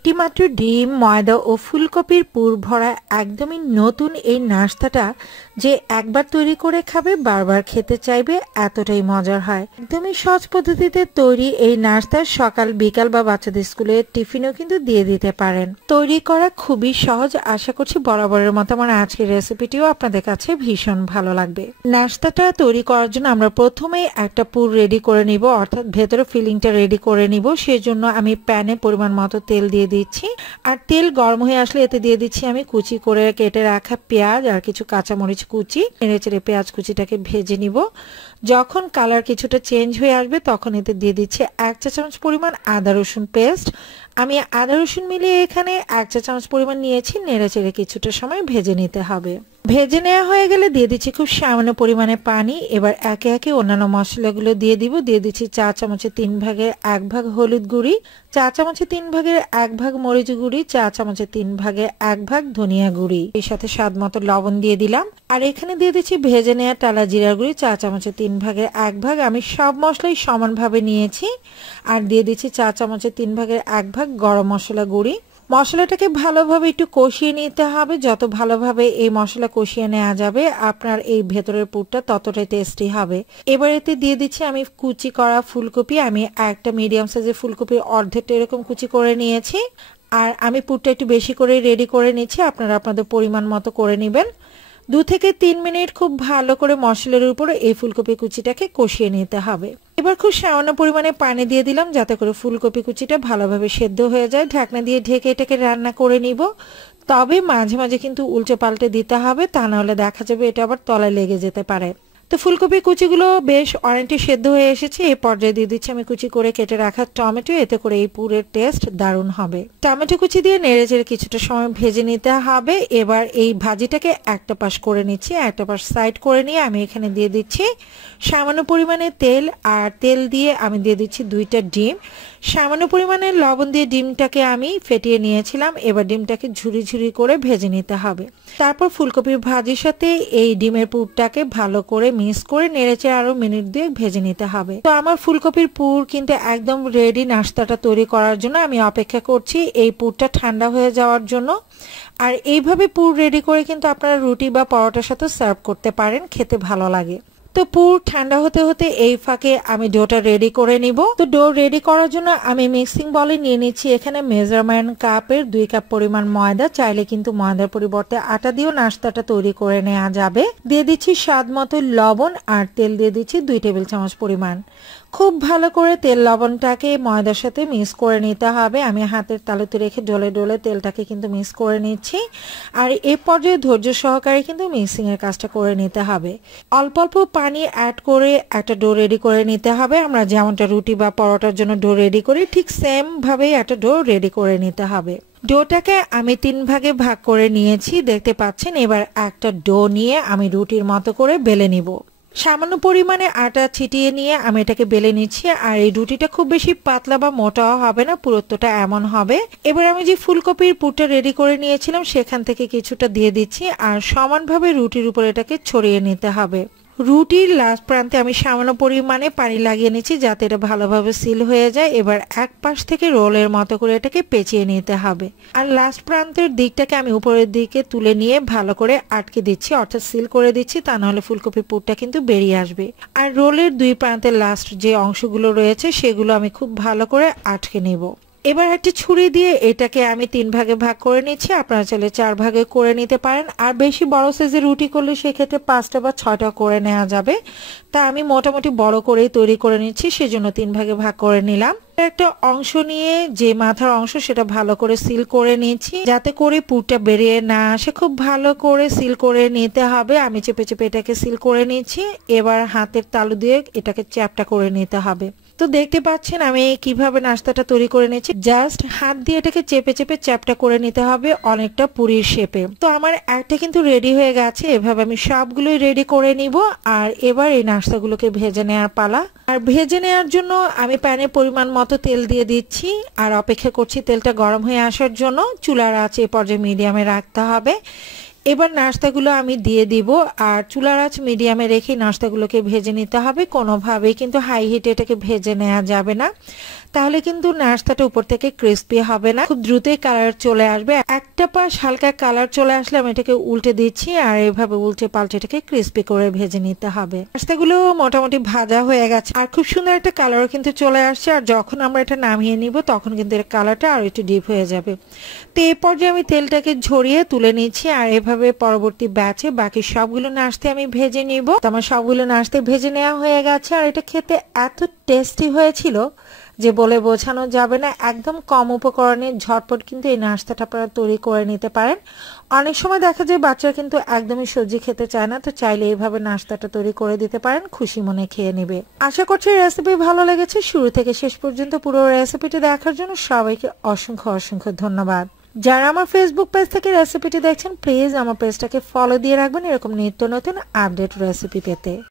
একটিমাত্র ডিম, ময়দা ও ফুলকপির পুর ভরা একদমই নতুন এই নাস্তাটা যে একবার তৈরি করে খাবে বারবার খেতে চাইবে, এতটাই মজার হয়। একদমই সহজ পদ্ধতিতে তৈরি এই নাস্তা সকাল বিকাল বা বাচ্চাদের স্কুলের টিফিনেও কিন্তু দিয়ে দিতে পারেন। তৈরি করা খুবই সহজ। আশা করছি বরাবরের মতো আমার আজকের রেসিপিটিও আপনাদের কাছে ভীষণ ভালো লাগবে। নাস্তাটা তৈরি করার জন্য আমরা প্রথমেই একটা পুর রেডি করে নিব, অর্থাৎ ভেতরে ফিলিংটা রেডি করে নিব। সেজন্য আমি প্যানে পরিমাণ মতো তেল দিয়ে দিচ্ছি, আর তেল গরম হয়ে আসলে এতে দিয়ে দিচ্ছি আমি কুচি করে কেটে রাখা পেঁয়াজ আর কিছু কাঁচামরিচ কুচি। নেড়েচেড়ে পেঁয়াজ কুচিটাকে ভেজে নিব। যখন কালার কিছুটা চেঞ্জ হয়ে আসবে তখন এতে দিয়ে দিচ্ছি 1 চা চামচ পরিমাণ আদা রসুন পেস্ট। আমি আদা রসুন মিলিয়ে এখানে 1 চা চামচ পরিমাণ নিয়েছি। নেড়েচেড়ে কিছুটা সময় ভেজে নিতে হবে। ভেজে নেওয়া হয়ে গেলে দিয়ে দিচ্ছি খুব সামান্য পরিমাণে পানি। এবার একে একে অন্যান্য মশলাগুলো দিয়ে দিব। দিয়ে দিচ্ছি চা চামচের 3 ভাগের 1 ভাগ হলুদ গুঁড়ি, চা চামচের 3 ভাগের 1 ভাগ মরিচ গুঁড়ি, চা চামচের 3 ভাগের 1 ভাগ ধনিয়া গুঁড়ি, এর সাথে স্বাদ মতো লবণ দিয়ে দিলাম। আর এখানে দিয়ে দিচ্ছি ভেজে নেওয়া টালা জিরা গুঁড়ি, চা চামচের 3 ভাগের 1 ভাগ। আমি সব মশলাই সমানভাবে নিয়েছি। আর দিয়ে দিচ্ছি চা চামচের 3 ভাগের 1 ভাগ গরম মশলা গুঁড়ি। মশলাটাকে ভালোভাবে একটু কষিয়ে নিতে হবে। যত ভালোভাবে এই মশলা কষিয়ে নেওয়া যাবে আপনার এই ভেতরের পুরটা ততটাই টেস্টি হবে। এবার এতে দিয়ে দিচ্ছি আমি কুচি করা ফুলকপি। আমি একটা মিডিয়াম সাইজের ফুলকপির অর্ধেকটা এরকম কুচি করে নিয়েছি। আর আমি পুরটা একটু বেশি করে রেডি করে নিচ্ছি, আপনারা আপনাদের পরিমাণ মতো করে নেবেন। 2 থেকে 3 মিনিট খুব ভালো করে মশলার উপরে এই ফুলকপি কুচিটাকে কষিয়ে নিতে হবে। এবার খুব সামান্য পরিমাণে পানি দিয়ে দিলাম যাতে করে ফুলকপি কুচিটা ভালোভাবে সেদ্ধ হয়ে যায়। ঢাকনা দিয়ে ঢেকে এটাকে রান্না করে নিব। তবে মাঝে মাঝে কিন্তু উল্টে পাল্টে দিতে হবে, তা না হলে দেখা যাবে এটা আবার তলায় লেগে যেতে পারে। তো ফুলকপি কুচিগুলো বেশ অনেকটা সেদ্ধ হয়ে এসেছে। এই পর্যায়ে দিয়ে দিচ্ছি আমি কুচি করে কেটে রাখা টমেটো। এতে করে এই পুরের টেস্ট দারুণ হবে। টমেটো কুচি দিয়ে নেড়েচেড়ে কিছুটা সময় ভেজে নিতে হবে। এবার এই ভাজিটাকে একটা পাশ করে নিচ্ছি, একটা পাশ সাইড করে নিয়ে আমি এখানে দিয়ে দিচ্ছি সামান্য পরিমাণে তেল। আর তেল দিয়ে আমি দিয়ে দিচ্ছি 2টা ডিম। সামান্য পরিমাণে লবণ দিয়ে ডিমটাকে আমি ফেটিয়ে নিয়েছিলাম। এবার ডিমটাকে ঝুরি ঝুরি করে ভেজে নিতে হবে। তারপর ফুলকপির ভাজির সাথে এই ডিমের পুরটাকে ভালো করে মিক্স করে নেড়েচেড়ে আরো মিনিট 2 ভেজে নিতে হবে। তো আমার ফুলকপির পুর কিন্তু একদম রেডি নাস্তাটা তৈরি করার জন্য। আমি অপেক্ষা করছি এই পুরটা ঠান্ডা হয়ে যাওয়ার জন্য। আর এইভাবে পুর রেডি করে কিন্তু আপনারা রুটি বা পরোটার সাথে সার্ভ করতে পারেন, খেতে ভালো লাগে। তো পুর ঠান্ডা হতে হতে এই ফাঁকে আমি ডোটা রেডি করে নিব। তো ডো রেডি করার জন্য আমি মিক্সিং বলে নিয়ে নিচ্ছি এখানে মেজারমেন্ট কাপের 2 কাপ পরিমাণ ময়দা। চাইলে কিন্তু ময়দার পরিবর্তে আটা দিয়েও নাস্তাটা তৈরি করে নেওয়া যাবে। দিয়ে দিচ্ছি স্বাদ মতো লবণ আর তেল দিয়ে দিচ্ছি 2 টেবিল চামচ পরিমাণ। খুব ভালো করে তেল লবণটাকে ময়দার সাথে মিক্স করে নিতে হবে। আমি হাতের তালুতে রেখে ডলে ডলে তেলটাকে কিন্তু মিক্স করে নিচ্ছি। আর এই পর্যায়ে ধৈর্য সহকারে কিন্তু মিক্সিং এর কাজটা করে নিতে হবে। অল্প অল্প পানি অ্যাড করে একটা ডো রেডি করে নিতে হবে। আমরা যেমনটা রুটি বা পরোটার জন্য ডো রেডি করি ঠিক সেম ভাবেই একটা ডো রেডি করে নিতে হবে। ডোটাকে আমি 3 ভাগে ভাগ করে নিয়েছি, দেখতে পাচ্ছেন। এবার একটা ডো নিয়ে আমি রুটির মতো করে বেলে নিব। সামান্য পরিমাণে আটা ছিটিয়ে নিয়ে আমি এটাকে বেলে নিচ্ছি। আর এই রুটিটা খুব বেশি পাতলা বা মোটাও হবে না, পুরোটা এমন হবে। এবার আমি যে ফুলকপির পুরটা রেডি করে নিয়েছিলাম সেখান থেকে কিছুটা দিয়ে দিচ্ছি আর সমানভাবে রুটির উপর এটাকে ছড়িয়ে নিতে হবে। রুটির লাস্ট প্রান্তে আমি সামান্য পরিমাণে পানি লাগিয়ে নিচ্ছি যাতে এটা ভালোভাবে সিল হয়ে যায়। এবার এক পাশ থেকে রোলের মতো করে এটাকে পেঁচিয়ে নিতে হবে। আর লাস্ট প্রান্তের দিকটাকে আমি উপরের দিকে তুলে নিয়ে ভালো করে আটকে দিচ্ছি, অর্থাৎ সিল করে দিচ্ছি, তা নাহলে ফুলকপির পুরটা কিন্তু বেরিয়ে আসবে। আর রোলের 2 প্রান্তের লাস্ট যে অংশগুলো রয়েছে সেগুলো আমি খুব ভালো করে আটকে নেব। এবার একটা ছুরি দিয়ে এটাকে আমি 3 ভাগে ভাগ করে নিচ্ছি। আপনারা চাইলে 4 ভাগে করে নিতে পারেন। আর বেশি বড় সাইজের রুটি করলে সেক্ষেত্রে 5টা বা 6টা করে নেওয়া যাবে। তা আমি মোটামুটি বড় করেই তৈরি করে নিচ্ছি, সেজন্য 3 ভাগে ভাগ করে নিলাম। একটা অংশ নিয়ে যে মাথার অংশ সেটা ভালো করে সিল করে নিয়েছি যাতে করে পুরটা বেরিয়ে না আসে। খুব ভালো করে সিল করে নিতে হবে। আমি চেপে চেপে এটাকে সিল করে নিচ্ছি। এবার হাতের তালু দিয়ে এটাকে চ্যাপটা করে নিতে হবে। তো দেখতে পাচ্ছেন আমি কিভাবে নাস্তাটা তৈরি করে নিয়েছি। জাস্ট হাত দিয়ে এটাকে চেপে চেপে চ্যাপটা করে নিতে হবে অনেকটা পুরির শেপে। তো আমার একটা কিন্তু রেডি হয়ে গেছে। এভাবে আমি সবগুলোই রেডি করে নিব। আর এবার এই নাস্তাগুলোকে ভেজে নেওয়ার পালা। আর ভেজে নেওয়ার জন্য আমি প্যানে পরিমাণ মতো তেল দিয়ে দিচ্ছি আর অপেক্ষা করছি তেলটা গরম হয়ে আসার জন্য। চুলার আঁচ এই পর্যায়ে মিডিয়ামে রাখতে হবে। এবার নাস্তাগুলো আমি দিয়ে দিব। আর চুলার আঁচ মিডিয়ামে রেখে নাস্তাগুলোকে ভেজে নিতে হবে। কোনোভাবেই কিন্তু হাই হিটে এটাকে ভেজে নেওয়া যাবে না, তাহলে কিন্তু নাস্তাটা উপর থেকে ক্রিস্পি হবে না, খুব দ্রুতই কালার চলে আসবে। একটা পাশ হালকা কালার চলে আসলে আমি এটাকে উল্টে দিচ্ছি, আর এভাবে উল্টে পাল্টে এটাকে ক্রিস্পি করে ভেজে নিতে হবে। নাস্তাগুলো মোটামুটি ভাজা হয়ে গেছে আর খুব সুন্দর একটা কালারও কিন্তু চলে আসছে। আর যখন আমরা এটা নামিয়ে নিব তখন কিন্তু এর কালারটা আর একটু ডিপ হয়ে যাবে। তো এই পর্যায়ে আমি তেলটাকে ঝরিয়ে তুলে নিচ্ছি, আর এভাবে পরবর্তী ব্যাচে বাকি সবগুলো নাস্তা আমি ভেজে নিব। আমার সবগুলো নাস্তা ভেজে নেওয়া হয়ে গেছে, আর এটা খেতে এত টেস্টি হয়েছিল যে বলে বোঝানো যাবে না। একদম কম উপকরণে ঝটপট কিন্তু এই নাস্তাটা আপনারা তৈরি করে নিতে পারেন। অনেক সময় দেখা যায় বাচ্চারা কিন্তু একদমই সবজি খেতে চায় না, তো চাইলে এইভাবে নাস্তাটা তৈরি করে দিতে পারেন, খুশি মনে খেয়ে নেবে। আশা করছি রেসিপি ভালো লেগেছে। শুরু থেকে শেষ পর্যন্ত পুরো রেসিপিটি দেখার জন্য সবাইকে অসংখ্য অসংখ্য ধন্যবাদ। যারা আমার ফেসবুক পেজ থেকে রেসিপিটি দেখছেন প্লিজ আমার পেজটাকে ফলো দিয়ে রাখবেন এরকম নিত্য নতুন আপডেট রেসিপি পেতে।